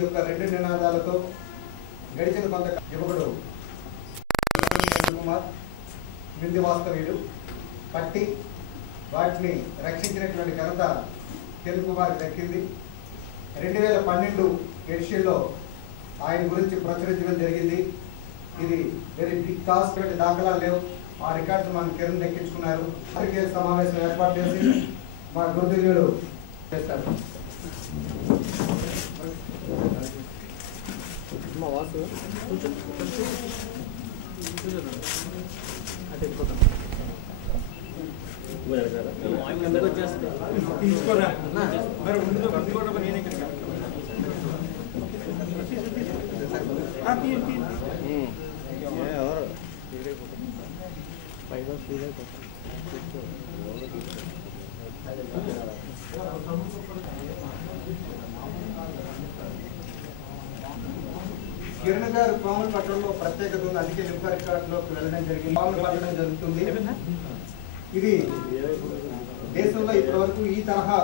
యొక్క రెండు నినాదాలతో గడిచిన కొంత యువకుడు కుమార్ నింది వాస్తవ్యుడు పట్టి వాటిని రక్షించినటువంటి ఘనత కిరణ్ కుమార్కి దక్కింది. 2012 ఎడిషన్లో ఆయన గురించి ప్రచురించడం జరిగింది. ఇది వెరీ బిగ్ టాస్క్, దాఖలాలు లేవు. ఆ రికార్డు మనం కిరణ్ దక్కించుకున్నారు. పాత్రికేయుల సమావేశం ఏర్పాటు చేసి మా గురుతుల్యులు చేస్తారు. తీసుకోరా మరి ముందుగా పట్టుకోవడం నేను ఇక్కడ కిరణ్ గారు పాములు పట్టడంలో ప్రత్యేకత ఉంది. అందుకే లింక రికార్డులోకి వెళ్ళడం జరిగింది. పాములు పట్టడం జరుగుతుంది. ఇది దేశంలో ఇప్పటివరకు ఈ తరహా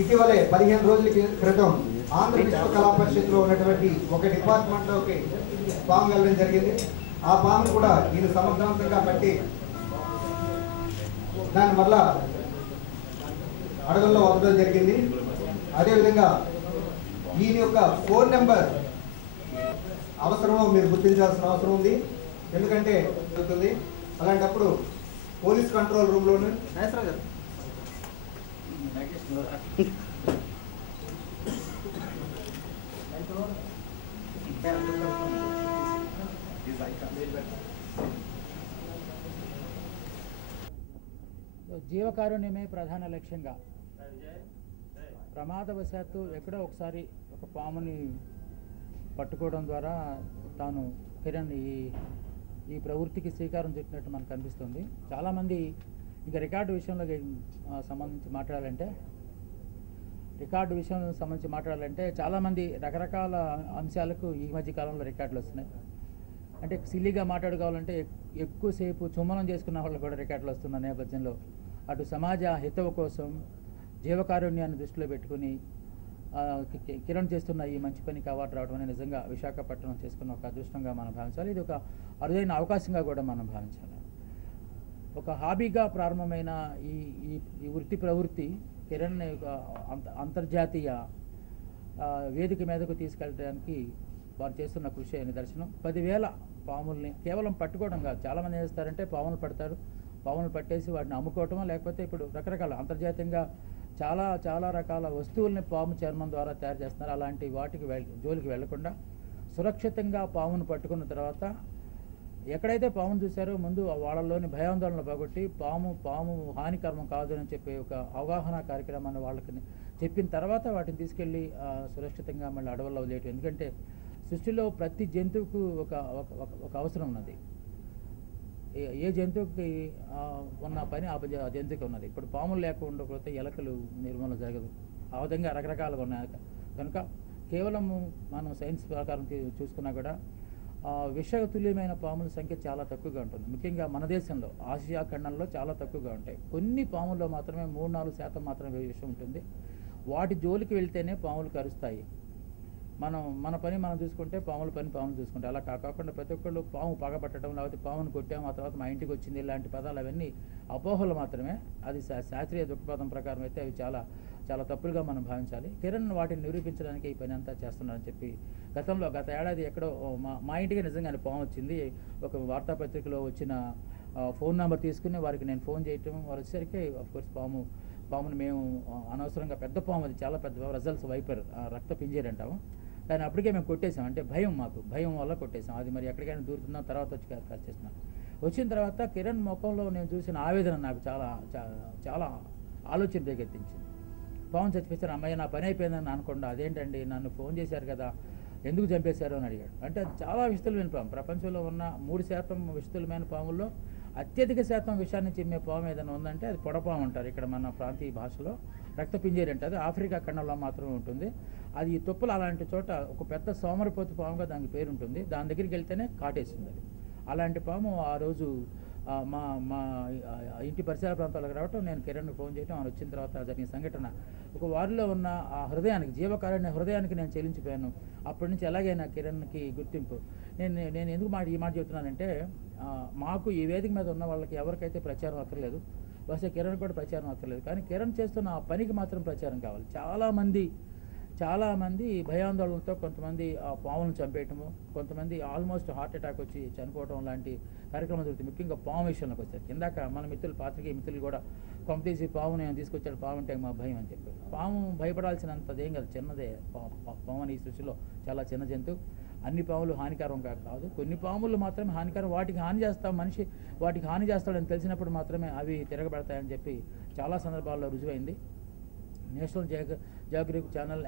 ఇటీవలే 15 రోజుల క్రితం ఆంధ్ర విశ్వ కళా పరిషత్లో ఉన్నటువంటి ఒక డిపార్ట్మెంట్లోకి పాము వెళ్ళడం జరిగింది. ఆ పామును కూడా ఈయన సమర్థవంతంగా పట్టి దాని వల్ల అడవుల్లో వదలడం జరిగింది. అదేవిధంగా ఈయన యొక్క ఫోన్ నెంబర్ అవసరమో మీరు గుర్తించాల్సిన అవసరం ఉంది. ఎందుకంటే జరుగుతుంది అలాంటప్పుడు పోలీస్ కంట్రోల్ రూమ్లోనే జీవకారుణ్యమే ప్రధాన లక్ష్యంగా ప్రమాదవశాత్తు ఎక్కడో ఒకసారి ఒక పాముని పట్టుకోవడం ద్వారా తాను కిరణ్ ఈ ప్రవృత్తికి శ్రీకారం చుట్టినట్టు మనకు కనిపిస్తుంది. చాలామంది ఇంకా రికార్డు విషయంలో సంబంధించి మాట్లాడాలంటే చాలామంది రకరకాల అంశాలకు ఈ మధ్య కాలంలో రికార్డులు వస్తున్నాయి. అంటే సిల్లీగా మాట్లాడుకోవాలంటే ఎక్కువసేపు చుమ్మనం చేసుకున్న వాళ్ళు కూడా రికార్డులు వస్తున్న నేపథ్యంలో అటు సమాజ హితవు కోసం జీవకారుణ్యాన్ని దృష్టిలో పెట్టుకుని కిరణ్ చేస్తున్న ఈ మంచి పనికి అవార్డు రావడం అనేది నిజంగా విశాఖపట్నం చేసుకున్న ఒక అదృష్టంగా మనం భావించాలి. ఇది ఒక అరుదైన అవకాశంగా కూడా మనం భావించాలి. ఒక హాబీగా ప్రారంభమైన ఈ వృత్తి ప్రవృత్తి కిరణ్ ఒక అంతర్జాతీయ వేదిక మీదకు తీసుకెళ్ళడానికి వారు చేస్తున్న కృషి నిదర్శనం. 10,000 పాముల్ని కేవలం పట్టుకోవడం కాదు. చాలామంది ఏం చేస్తారంటే పాములు పడతారు, పాములు పట్టేసి వాటిని అమ్ముకోవటం, లేకపోతే ఇప్పుడు రకరకాల అంతర్జాతీయంగా చాలా రకాల వస్తువుల్ని పాము చర్మం ద్వారా తయారు చేస్తున్నారు. అలాంటి వాటికి జోలికి వెళ్లకుండా సురక్షితంగా పామును పట్టుకున్న తర్వాత ఎక్కడైతే పామును చూశారో ముందు వాళ్ళలోని భయాందోళనలు పోగొట్టి పాము హానికరం కాదు అని చెప్పి ఒక అవగాహన కార్యక్రమాన్ని వాళ్ళకి చెప్పిన తర్వాత వాటిని తీసుకెళ్ళి సురక్షితంగా మళ్ళీ అడవుల్లో వదిలేయటం. ఎందుకంటే సృష్టిలో ప్రతి జంతువుకు ఒక అవసరం ఉన్నది. ఏ జంతువుకి ఉన్న పని ఆ జంతువుకి ఉన్నది. ఇప్పుడు పాములు లేకపోతే ఎలకలు నిర్మూలన జరగదు. ఆ విధంగా రకరకాలుగా ఉన్నాయి. కనుక కేవలము మనం సైన్స్ ప్రకారం చూసుకున్నా కూడా విషతుల్యమైన పాముల సంఖ్య చాలా తక్కువగా ఉంటుంది. ముఖ్యంగా మన దేశంలో ఆసియా ఖండంలో చాలా తక్కువగా ఉంటాయి. కొన్ని పాముల్లో మాత్రమే 3-4% మాత్రమే విషం ఉంటుంది. వాటి జోలికి వెళ్తేనే పాములు కరుస్తాయి. మన పని మనం చూసుకుంటే పాముల పని పాములు చూసుకుంటే అలా కాకుండా ప్రతి ఒక్కళ్ళు పాము పగబట్టడం, లేకపోతే పామును కొట్టాము ఆ తర్వాత మా ఇంటికి వచ్చింది ఇలాంటి పదాలు అవన్నీ అపోహలు మాత్రమే. అది శాస్త్రీయ దృక్పథం ప్రకారం అయితే అవి చాలా తప్పులుగా మనం భావించాలి. కిరణ్ వాటిని నిరూపించడానికి ఈ పని అంతా చేస్తున్నారని చెప్పి గత ఏడాది ఎక్కడో మా ఇంటికి నిజంగానే పాము వచ్చింది. ఒక వార్తాపత్రికలో వచ్చిన ఫోన్ నెంబర్ తీసుకుని వారికి నేను ఫోన్ చేయటం, వారు వచ్చేసరికి అఫ్కోర్స్ పామును మేము అనవసరంగా పెద్ద పాము, అది చాలా పెద్ద రిజల్ట్స్ వైపర్ రక్త పింజేరు అంటాము, దాన్ని అప్పటికే మేము కొట్టేసాం. అంటే భయం వల్ల కొట్టేసాం. అది మరి ఎక్కడికైనా దూరుతున్నాం, తర్వాత వచ్చి క్యాచ్ చేస్తున్నాం. వచ్చిన తర్వాత కిరణ్ ముఖంలో నేను చూసిన ఆవేదన నాకు చాలా ఆలోచన రేకెత్తించింది. పాము చచ్చిపోయారు, అమ్మాయి నా పని అయిపోయిందని అనకుండా అదేంటండి నన్ను ఫోన్ చేశారు కదా, ఎందుకు చంపేశారు అని అడిగాడు. అంటే అది చాలా విషతులమైన పాము. ప్రపంచంలో ఉన్న 3% విషతులమైన పాముల్లో అత్యధిక శాతం విషాన్ని చిమ్మే పాము ఏదైనా ఉందంటే అది పొడపాము అంటారు. ఇక్కడ మన ప్రాంతీయ భాషలో రక్తపింజేరి అంటే అది ఆఫ్రికా ఖండంలో మాత్రమే ఉంటుంది. అది ఈ తుప్పలు అలాంటి చోట ఒక పెద్ద సోమరిపోతు పాముగా దానికి పేరు ఉంటుంది. దాని దగ్గరికి వెళ్తేనే కాటేస్తుంది అది. అలాంటి పాము ఆ రోజు మా మా ఇంటి పరిసర ప్రాంతాలకు రావటం, నేను కిరణ్కి ఫోన్ చేయటం, ఆయన వచ్చిన తర్వాత జరిగిన సంఘటన ఒక వారిలో ఉన్న ఆ హృదయానికి, జీవకారుణ్య హృదయానికి నేను చెల్లించిపోయాను. అప్పటి నుంచి ఎలాగైనా కిరణ్కి గుర్తింపు. నేను ఎందుకు ఈ మాట చెప్తున్నానంటే, మాకు ఈ వేదిక మీద ఉన్న వాళ్ళకి ఎవరికైతే ప్రచారం అక్కర్లేదు, బహుశా కిరణ్ కూడా ప్రచారం అక్కర్లేదు, కానీ కిరణ్ చేస్తున్న ఆ పనికి మాత్రం ప్రచారం కావాలి. చాలామంది భయాందోళనలతో కొంతమంది ఆ పాములను చంపేయటము, కొంతమంది ఆల్మోస్ట్ హార్ట్ అటాక్ వచ్చి చనిపోవడం లాంటి కార్యక్రమాలు జరుగుతుంది. ముఖ్యంగా పాము విషయంలోకి వచ్చారు. ఇందాక మన మిత్రులు, పాత్రికేయ మిత్రులు కూడా కొంపతీసి పాముని తీసుకొచ్చాడు, పాము అంటే మా భయం అని చెప్పారు. పాము భయపడాల్సినంతదేం కాదు, చిన్నదే. పాము అని ఈ సృష్టిలో చాలా చిన్న జంతువు. అన్ని పాములు హానికరం కాదు, కొన్ని పాములు మాత్రమే హానికరం. వాటికి హాని చేస్తాం, మనిషి వాటికి హాని చేస్తాడని తెలిసినప్పుడు మాత్రమే అవి తిరగబడతాయని చెప్పి చాలా సందర్భాల్లో రుజువైంది. National Geographic channel,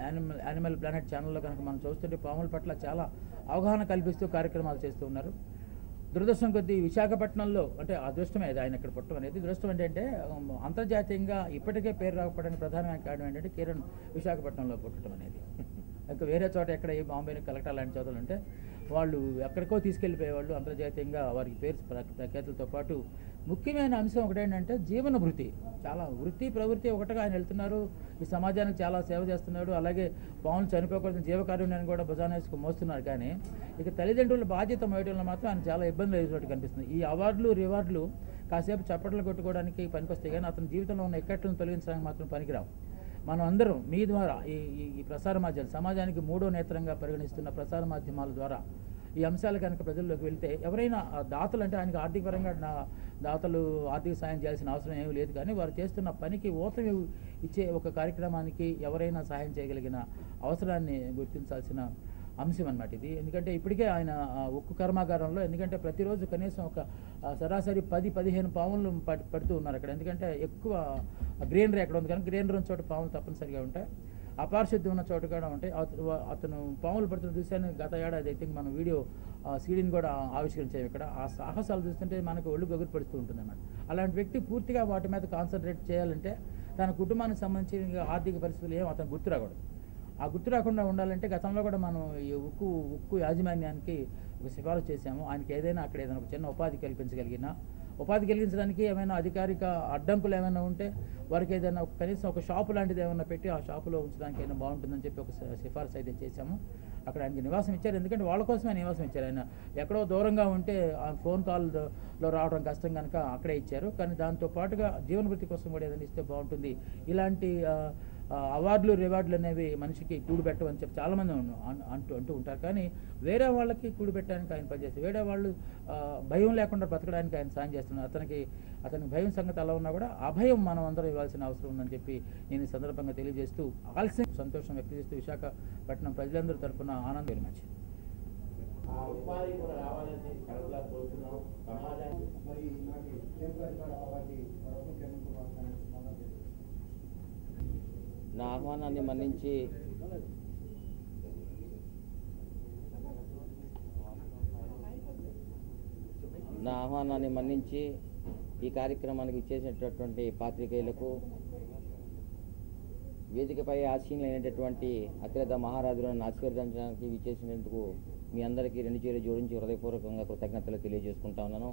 Animal Planet ఛానల్లో కనుక మనం చూస్తుంటే పాముల పట్ల చాలా అవగాహన కల్పిస్తూ కార్యక్రమాలు చేస్తూ ఉన్నారు. దురదృష్టం కొద్దీ విశాఖపట్నంలో, అంటే అదృష్టమే ఆయన ఇక్కడ పుట్టడం అనేది. దురదృష్టం ఏంటంటే అంతర్జాతీయంగా ఇప్పటికే పేరు రాకపోవడానికి ప్రధానమైన కారణం ఏంటంటే కిరణ్ విశాఖపట్నంలో పుట్టడం అనేది. ఇంకా వేరే చోట ఎక్కడ ఏ బాంబేని, కలెక్టర్ లాంటి చోటలు ఉంటే వాళ్ళు ఎక్కడికో తీసుకెళ్ళిపోయేవాళ్ళు. అంతర్జాతీయంగా వారికి పేరు ప్రఖ్యాతులతో పాటు ముఖ్యమైన అంశం ఒకటేంటంటే జీవన వృత్తి. చాలా వృత్తి ప్రవృత్తి ఒకటిగా ఆయన వెళ్తున్నారు. ఈ సమాజానికి చాలా సేవ చేస్తున్నాడు. అలాగే పాములు చనిపోకూడదు జీవకారుణ్యాన్ని కూడా భుజానేసుకు మోస్తున్నారు. కానీ ఇక తల్లిదండ్రుల బాధ్యత మోయడంలో మాత్రం ఆయన చాలా ఇబ్బందులు ఎదుర్కొన్నట్టు కనిపిస్తుంది. ఈ అవార్డులు రివార్డులు కాసేపు చప్పట్లు కొట్టుకోవడానికి పనికొస్తాయి, కానీ అతని జీవితంలో ఉన్న ఇక్కట్లను తొలగించడానికి మాత్రం పనికిరావు. మనం అందరం మీ ద్వారా ఈ ప్రసార మాధ్యమాలు, సమాజానికి మూడో నేత్రంగా పరిగణిస్తున్న ప్రసార మాధ్యమాల ద్వారా ఈ అంశాలు కనుక ప్రజల్లోకి వెళ్తే, ఎవరైనా దాతలు అంటే ఆయనకు ఆర్థికపరంగా దాతలు ఆర్థిక సాయం చేయాల్సిన అవసరం ఏమీ లేదు, కానీ వారు చేస్తున్న పనికి ఊతం ఇచ్చే ఒక కార్యక్రమానికి ఎవరైనా సహాయం చేయగలిగిన అవసరాన్ని గుర్తించాల్సిన అంశం అన్నమాట ఇది. ఎందుకంటే ఇప్పటికే ఆయన ఉక్కు కర్మాగారంలో, ఎందుకంటే ప్రతిరోజు కనీసం ఒక సరాసరి 10-15 పాములు పడుతూ ఉన్నారు అక్కడ. ఎందుకంటే ఎక్కువ గ్రీనరీ ఎక్కడ ఉంది, కానీ గ్రీనరీ ఉన్న చోట పాములు తప్పనిసరిగా ఉంటాయి, అపారిశుద్ధ్యం ఉన్న చోట కూడా ఉంటాయి. అతను పాములు పడుతున్న దృశ్యాన్ని గత ఏడాది ఐ థింక్ మనం వీడియో సీడీని కూడా ఆవిష్కరించాము ఇక్కడ. ఆ సాహసాలు చూస్తుంటే మనకు ఒళ్ళు గగురు పడుతూ ఉంటుంది అన్నమాట. అలాంటి వ్యక్తి పూర్తిగా వాటి మీద కాన్సన్ట్రేట్ చేయాలంటే తన కుటుంబానికి సంబంధించిన ఆర్థిక పరిస్థితులు ఏం అతను గుర్తు రాకూడదు. ఆ గుర్తు రాకుండా ఉండాలంటే గతంలో కూడా మనం ఈ ఉక్కు యాజమాన్యానికి ఒక సిఫారసు చేశాము. ఆయనకి ఏదైనా అక్కడ ఏదైనా ఒక చిన్న ఉపాధి కలిగించడానికి ఏమైనా అధికారిక అడ్డంకులు ఏమైనా ఉంటే వారికి ఏదైనా కనీసం ఒక షాపు లాంటిది ఏమైనా పెట్టి ఆ షాపులో ఉంచడానికి అయినా బాగుంటుందని చెప్పి ఒక సిఫారసు అయితే చేశాము. అక్కడ ఆయనకి నివాసం ఇచ్చారు, ఎందుకంటే వాళ్ళ కోసమే నివాసం ఇచ్చారు. ఆయన ఎక్కడో దూరంగా ఉంటే ఆ ఫోన్ కాల్లో రావడం కష్టం కనుక అక్కడే ఇచ్చారు. కానీ దాంతో పాటుగా జీవన వృత్తి కోసం కూడా ఏదైనా ఇస్తే బాగుంటుంది. ఇలాంటి అవార్డులు రివార్డులు అనేవి మనిషికి కూడు పెట్టవని చెప్పి చాలామంది అంటూ ఉంటారు. కానీ వేరే వాళ్ళకి కూడు పెట్టడానికి ఆయన పనిచేస్తారు. వేరే వాళ్ళు భయం లేకుండా బ్రతకడానికి ఆయన సాయం చేస్తున్నారు. అతనికి భయం సంగతి అలా ఉన్నా కూడా అభయం మనం అందరం ఇవ్వాల్సిన అవసరం ఉందని చెప్పి నేను ఈ సందర్భంగా తెలియజేస్తూ ఆలస్యం సంతోషం వ్యక్తం చేస్తూ విశాఖపట్నం ప్రజలందరూ తరఫున ఆనందం మంచి నా ఆహ్వానాన్ని మన్నించి ఈ కార్యక్రమానికి ఇచ్చేసినటువంటి పాత్రికేయులకు, వేదికపై ఆసీనులైనటువంటి అఖిలత మహారాజులను ఆశీర్వదించడానికి విచ్చేసినందుకు మీ అందరికీ 2 చేతులు జోడించి హృదయపూర్వకంగా కృతజ్ఞతలు తెలియజేసుకుంటా ఉన్నాను.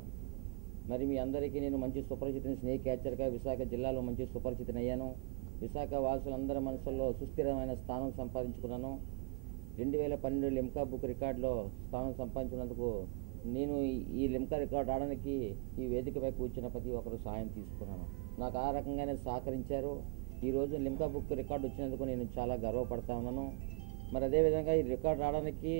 మరి మీ అందరికీ నేను మంచి సుపరిచితుని, స్నేక్ క్యాచర్గా విశాఖ జిల్లాలో మంచి సుపరిచితునయ్యాను. విశాఖ వాసులందరి మనసుల్లో సుస్థిరమైన స్థానం సంపాదించుకున్నాను. 2012 లిమ్కా బుక్ రికార్డులో స్థానం సంపాదించినందుకు నేను ఈ లిమ్కా రికార్డు ఆడడానికి ఈ వేదికపై కూర్చున్న ప్రతి ఒక్కరు సహాయం తీసుకున్నాను. నాకు ఆ రకంగానే సహకరించారు. ఈరోజు లిమ్కా బుక్ రికార్డు వచ్చినందుకు నేను చాలా గర్వపడతా ఉన్నాను. మరి అదేవిధంగా ఈ రికార్డు రావడానికి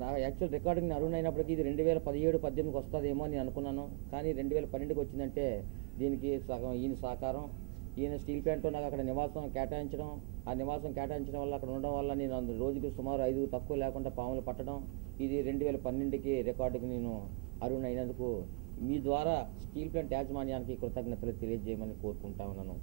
నా యాక్చువల్ రికార్డింగ్ అరుణైనప్పటికీ ఇది 2017-18కి వస్తుందేమో అని అనుకున్నాను. కానీ 2012కి వచ్చిందంటే దీనికి సగం ఈయన సహకారం. ఈయన స్టీల్ ప్లాంట్లో నాకు అక్కడ నివాసం కేటాయించడం, ఆ నివాసం కేటాయించడం వల్ల అక్కడ ఉండడం వల్ల నేను రోజుకి సుమారు 5 తక్కువ లేకుండా పాములు పట్టడం, ఇది 2012కి రికార్డుకి నేను అరుణైనందుకు మీ ద్వారా స్టీల్ ప్లాంట్ యాజమాన్యానికి కృతజ్ఞతలు తెలియజేయమని కోరుకుంటా ఉన్నాను.